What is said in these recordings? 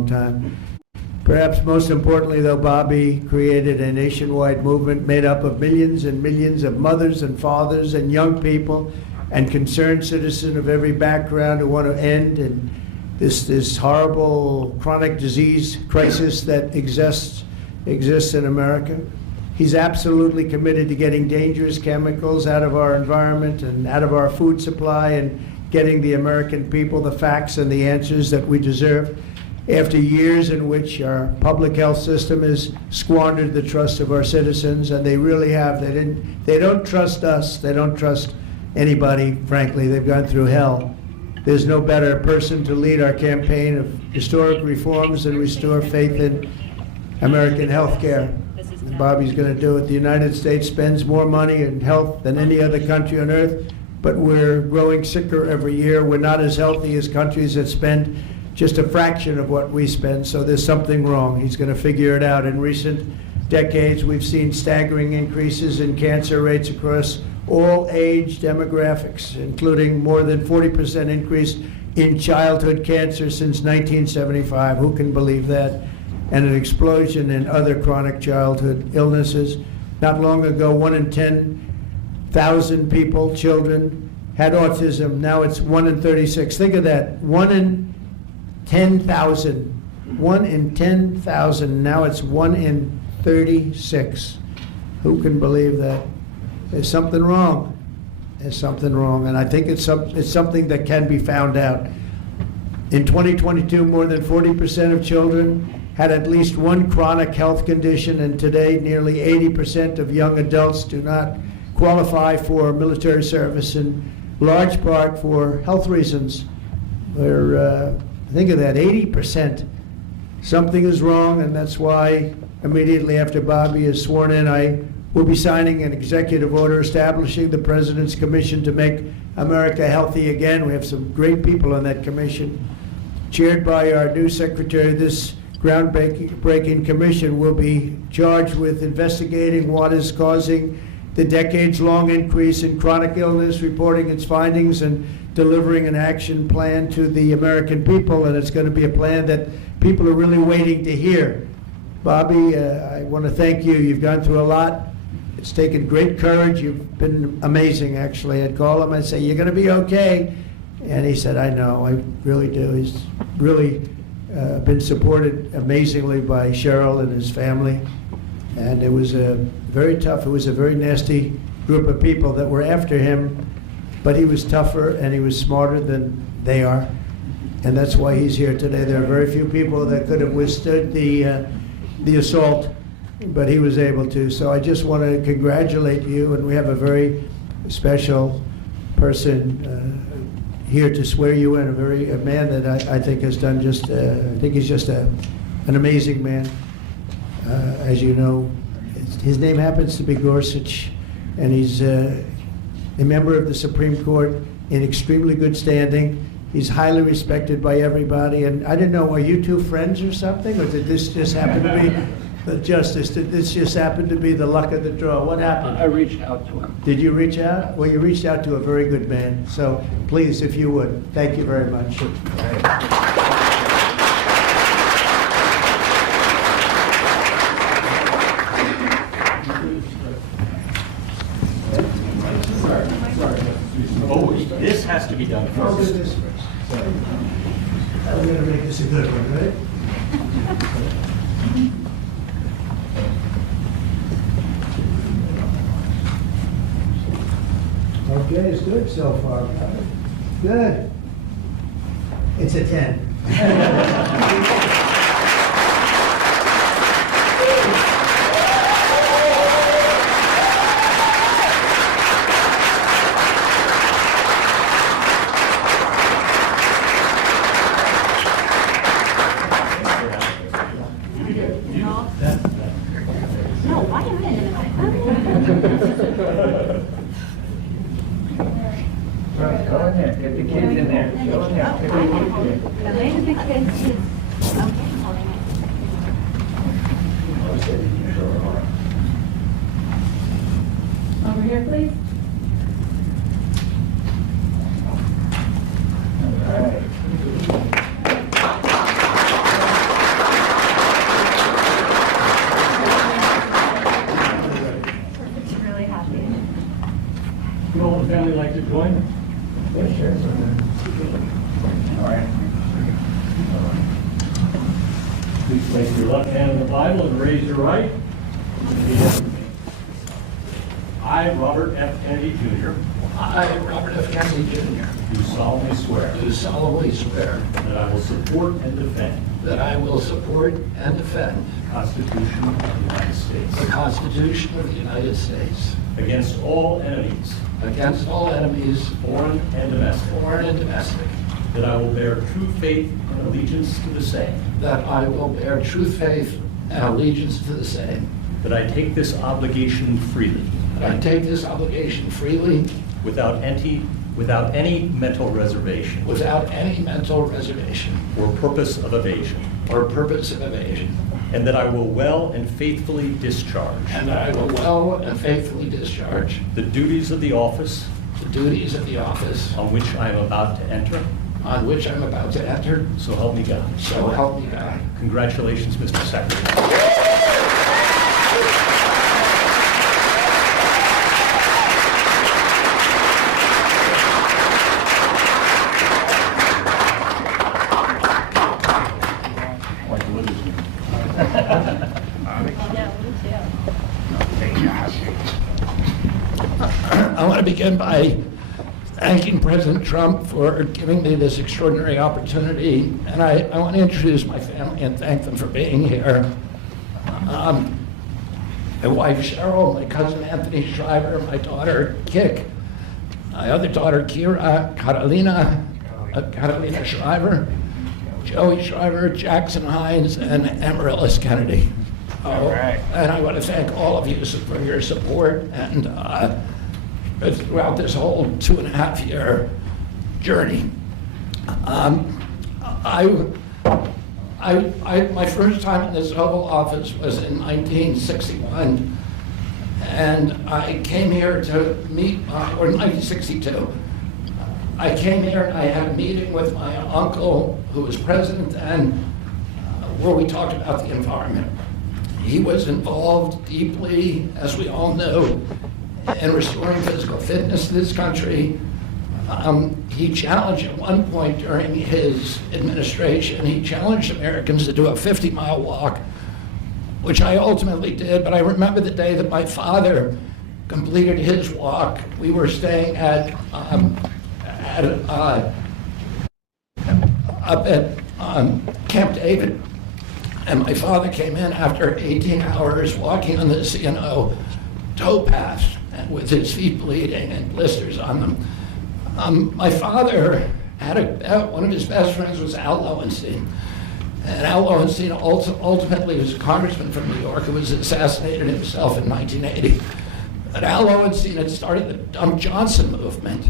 long time. Perhaps most importantly, though, Bobby created a nationwide movement made up of millions and millions of mothers and fathers and young people and concerned citizens of every background who want to end and this horrible chronic disease crisis that exists in America. He's absolutely committed to getting dangerous chemicals out of our environment and out of our food supply and getting the American people the facts and the answers that we deserve. After years in which our public health system has squandered the trust of our citizens, and they really have. They don't trust us. They don't trust anybody, frankly. They've gone through hell. There's no better person to lead our campaign of historic reforms and restore faith in American health care. Bobby's going to do it. The United States spends more money in health than any other country on earth, but we're growing sicker every year. We're not as healthy as countries that spend just a fraction of what we spend, so there's something wrong. He's going to figure it out. In recent decades, we've seen staggering increases in cancer rates across all age demographics, including more than 40% increase in childhood cancer since 1975. Who can believe that? And an explosion in other chronic childhood illnesses. Not long ago, 1 in 10,000 people, children, had autism. Now it's 1 in 36. Think of that. 1 in 10,000. 1 in 10,000. Now it's 1 in 36. Who can believe that? There's something wrong. There's something wrong. And I think it's something that can be found out. In 2022, more than 40% of children had at least one chronic health condition, and today nearly 80% of young adults do not qualify for military service, in large part for health reasons. Think of that, 80%. Something is wrong, and that's why immediately after Bobby is sworn in, I will be signing an executive order establishing the President's Commission to make America healthy again. We have some great people on that commission. Chaired by our new secretary, this groundbreaking commission will be charged with investigating what is causing the decades-long increase in chronic illness, reporting its findings, and delivering an action plan to the American people. And it's going to be a plan that people are really waiting to hear. Bobby, I want to thank you. You've gone through a lot. It's taken great courage. You've been amazing, actually. I'd call him and say, "You're going to be okay." And he said, "I know, I really do." He's really been supported amazingly by Cheryl and his family. And it was very tough. It was a very nasty group of people that were after him, but he was tougher and he was smarter than they are. And that's why he's here today. There are very few people that could have withstood the assault, but he was able to. So I just want to congratulate you, and we have a very special person here to swear you in, a man that I think has done just, I think he's just an amazing man. As you know, his name happens to be Gorsuch, and he's a member of the Supreme Court in extremely good standing. He's highly respected by everybody, and I didn't know, are you two friends or something, or did this just happen to be the justice? Did this just happen to be the luck of the draw? What happened? I reached out to him. Did you reach out? Well, you reached out to a very good man, so please, if you would. Thank you very much. Oh, this has to be done first. I'm going to make this a good one, right? Okay, it's good so far. Good. It's a 10. Go in there, get the kids in there. Go in there. The kids. Place your left hand on the Bible and raise your right. Repeat after me. I, Robert F. Kennedy Jr., I, Robert F. Kennedy Jr., do solemnly swear do solemnly swear that I will support and defend that I will support and defend the Constitution of the United States the Constitution of the United States against all enemies, against all enemies, foreign and domestic, foreign and domestic, that I will bear true faith and allegiance to the same, that I will bear true faith and allegiance to the same, that I take this obligation freely, that I take this obligation freely without any mental reservation without any mental reservation or purpose of evasion, or purpose of evasion, and that I will well and faithfully discharge and that I will well and faithfully discharge the duties of the office the duties of the office on which I am about to enter. on which I'm about to enter. So help me God. So help me God. Congratulations, Mr. Secretary. I want to begin by thanking President Trump for giving me this extraordinary opportunity, and I want to introduce my family and thank them for being here. My wife Cheryl, my cousin Anthony Shriver, my daughter Kik, my other daughter Kira, Carolina Shriver, Joey Shriver, Jackson Hines, and Amaryllis Kennedy. And I want to thank all of you for your support and throughout this whole 2.5-year journey. My first time in this Oval Office was in 1961, and I came here to meet, or 1962. I came here and I had a meeting with my uncle, who was president then, where we talked about the environment. He was involved deeply, as we all know, in restoring physical fitness to this country. He challenged at one point during his administration, he challenged Americans to do a 50-mile walk, which I ultimately did, but I remember the day that my father completed his walk. We were staying up at Camp David, and my father came in after 18 hours walking on the C&O towpath and with his feet bleeding and blisters on them. My father had one of his best friends was Al Lowenstein. And Al Lowenstein ultimately was a congressman from New York who was assassinated himself in 1980. But Al Lowenstein had started the Dump Johnson movement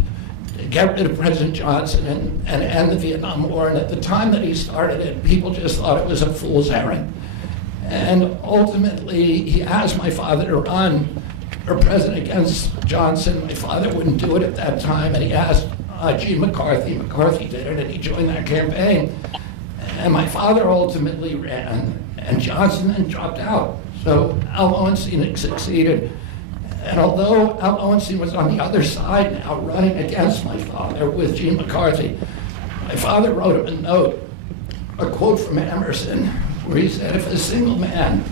to get rid of President Johnson and end the Vietnam War. And at the time that he started it, people just thought it was a fool's errand. And ultimately, he asked my father to run for president against Johnson. My father wouldn't do it at that time, and he asked Gene McCarthy. McCarthy did it, and he joined that campaign. And my father ultimately ran, and Johnson then dropped out. So Al Lowenstein succeeded. And although Al Lowenstein was on the other side now, running against my father with Gene McCarthy, my father wrote him a note, a quote from Emerson, where he said, if a single man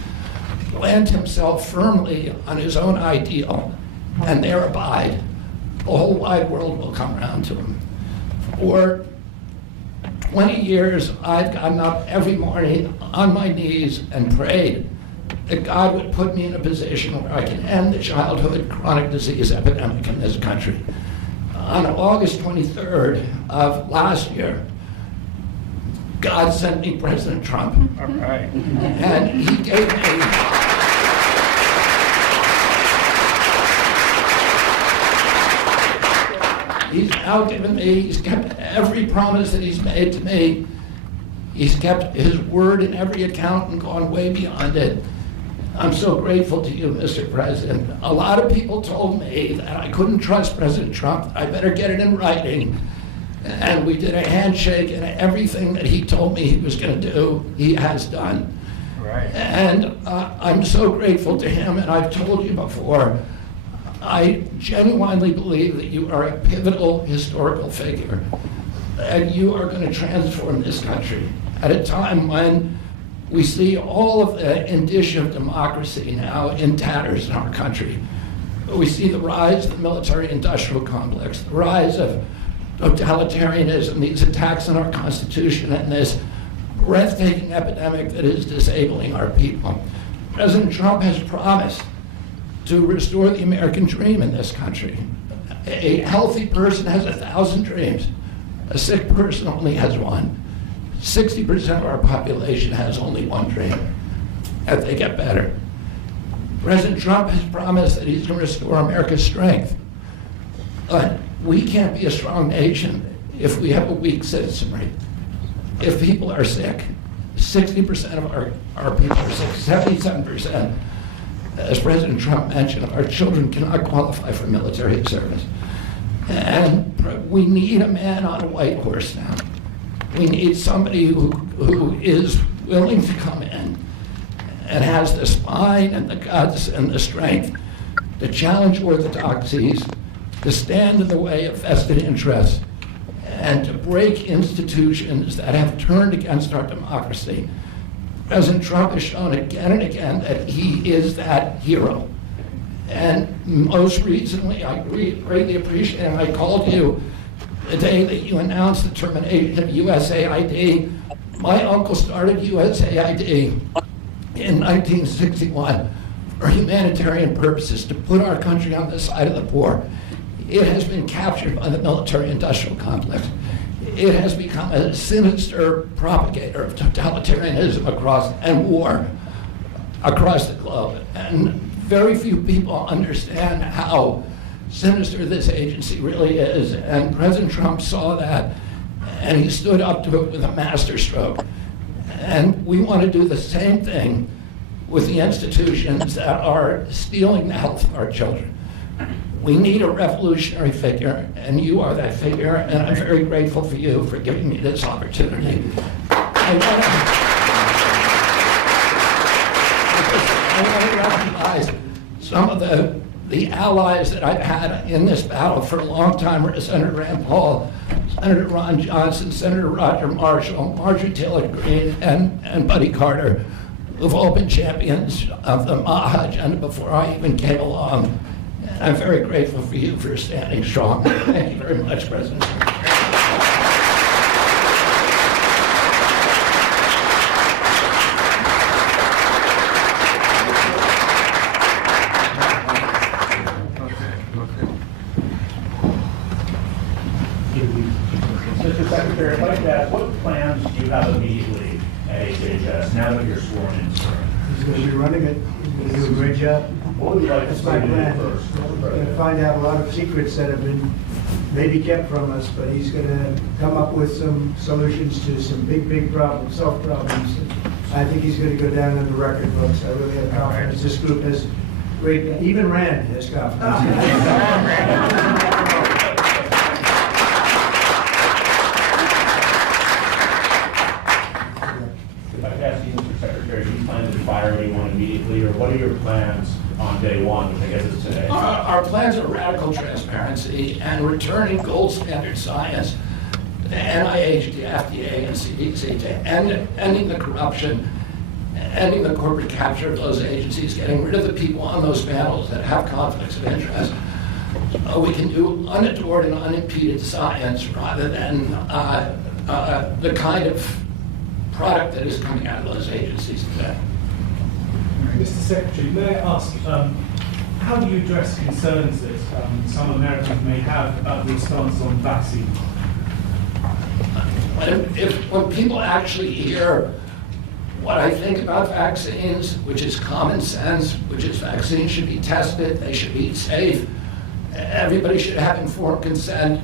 plant himself firmly on his own ideal and there abide, the whole wide world will come around to him. For 20 years, I've gotten up every morning on my knees and prayed that God would put me in a position where I can end the childhood chronic disease epidemic in this country. On August 23rd of last year, God sent me President Trump. All right. And he gave me he's now given me, he's kept every promise that he's made to me. He's kept his word in every account and gone way beyond it. I'm so grateful to you, Mr. President. A lot of people told me that I couldn't trust President Trump. I better get it in writing. And we did a handshake, and everything that he told me he was going to do, he has done. Right. And I'm so grateful to him, and I've told you before, I genuinely believe that you are a pivotal historical figure, and you are going to transform this country at a time when We see all of the indicia of democracy now in tatters in our country. We see the rise of the military-industrial complex, the rise of totalitarianism, these attacks on our Constitution, and this breathtaking epidemic that is disabling our people. President Trump has promised to restore the American dream in this country. A healthy person has 1,000 dreams. A sick person only has one. 60% of our population has only one dream, that they get better. President Trump has promised that he's going to restore America's strength. But we can't be a strong nation if we have a weak citizenry. If people are sick, 60% of our people are sick, 77%. As President Trump mentioned, our children cannot qualify for military service. And we need a man on a white horse now. We need somebody who is willing to come in and has the spine and the guts and the strength to challenge orthodoxies, to stand in the way of vested interests, and to break institutions that have turned against our democracy. President Trump has shown again and again that he is that hero. And most recently, I greatly appreciate, and I called you the day that you announced the termination of USAID. My uncle started USAID in 1961 for humanitarian purposes, to put our country on the side of the poor. It has been captured by the military-industrial complex. It has become a sinister propagator of totalitarianism and war across the globe. And very few people understand how sinister this agency really is. And President Trump saw that, and he stood up to it with a masterstroke. And we want to do the same thing with the institutions that are stealing the health of our children. We need a revolutionary figure, and you are that figure, and I'm very grateful for you for giving me this opportunity. I want to recognize some of the allies that I've had in this battle for a long time: Senator Rand Paul, Senator Ron Johnson, Senator Roger Marshall, Marjorie Taylor Greene, and Buddy Carter, who've all been champions of the MAHA agenda before I even came along. I'm very grateful for you for standing strong. Thank you very much, President. Mr. Secretary, I'd like to ask, what plans do you have immediately at HHS now that you're sworn in, sir? He's going to be running it. He's going to do a great job. What would you like to That's see my to do plan. first? He's going to find out a lot of secrets that have been maybe kept from us, but he's going to come up with some solutions to some big problems, self problems. I think he's going to go down in the record books. I really have confidence. This group has great, even Rand has confidence. If I could ask you, Mr. Secretary, do you plan to fire anyone immediately, or what are your plans on day one, which I guess is today? Our plans are radical transparency and returning gold standard science to the NIH, the FDA, and CDC, to ending the corruption, ending the corporate capture of those agencies, getting rid of the people on those panels that have conflicts of interest. We can do unadored and unimpeded science rather than the kind of product that is coming out of those agencies today. Mr. Secretary, may I ask, how do you address concerns that some Americans may have about the stance on vaccines? When people actually hear what I think about vaccines, which is common sense, which is vaccines should be tested, they should be safe, everybody should have informed consent,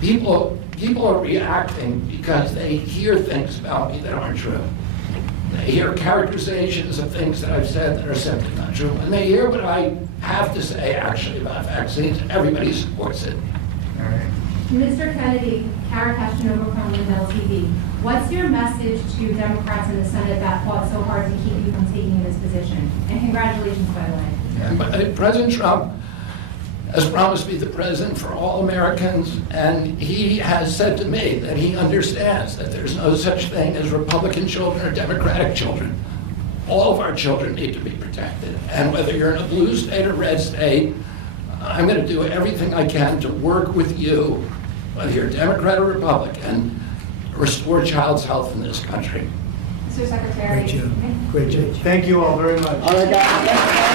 people are reacting because they hear things about me that aren't true. They hear characterizations of things that I've said that are simply not true. And they hear what I have to say actually about vaccines. Everybody supports it. Mr. Kennedy, Kara question over from Lindell TV. What's your message to Democrats in the Senate that fought so hard to keep you from taking this position? And congratulations, by the way. President Trump has promised to be the president for all Americans, and he has said to me that he understands that there's no such thing as Republican children or Democratic children. All of our children need to be protected, and whether you're in a blue state or red state, I'm going to do everything I can to work with you, whether you're Democrat or Republican, restore child's health in this country. Mr. Secretary. Great job. Great job. Thank you all very much. All right, guys.